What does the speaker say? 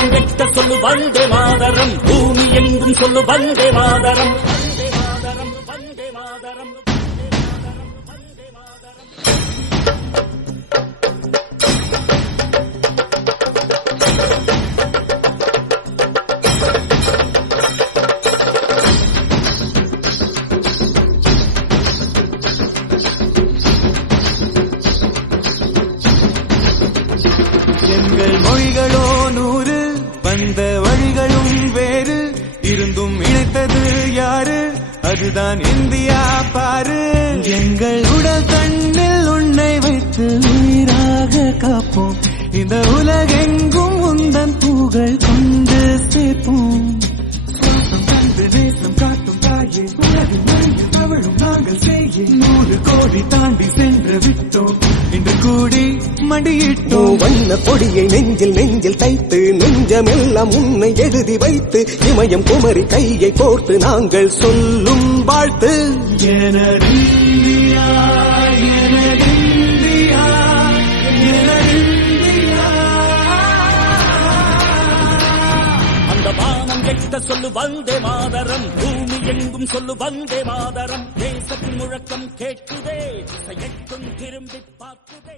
வானம் வெட்ட சொல்லு வந்தே மாதரம், பூமி எங்கும் சொல்லு வந்தே மாதரம். எங்கள் மொழிகளோ 100, வந்த வழிகளும் வேறு, இருந்தும் இணைத்தது யாரு? அதுதான் இந்தியா பாரு. எங்கள் உடல் தண்ணில் உன்னை வைத்து உயிராக காப்போம், இந்த உலகெங்கும் உந்தன் புகழ் கொண்டு சேர்ப்போம். தேசம் காட்டும் தாயே, உலகின் மொழியில் தமிழும் நாங்கள் செய்ய 100 கோடி தாண்டி சென்று விட்டோம், இன்று கூடி மடியிட்டோம். வண்ண கொடியை நெஞ்சில் நெஞ்சில் தைத்து, நெஞ்சமெல்லாம் உன்னை எழுதி வைத்து, இமயம் குமரி கையை கோர்த்து நாங்கள் சொல்லும் வாழ்த்து. எனது இந்தியா, எனது இந்தியா, எனது இந்தியா. அந்த வானம் வெட்ட சொல்லு வந்தே மாதரம், பூமி எங்கும் சொல்லு வந்தே மாதரம். தேசத்தின் முழக்கம் கேட்குதே, திசையெட்டும் திரும்பி பார்க்குதே.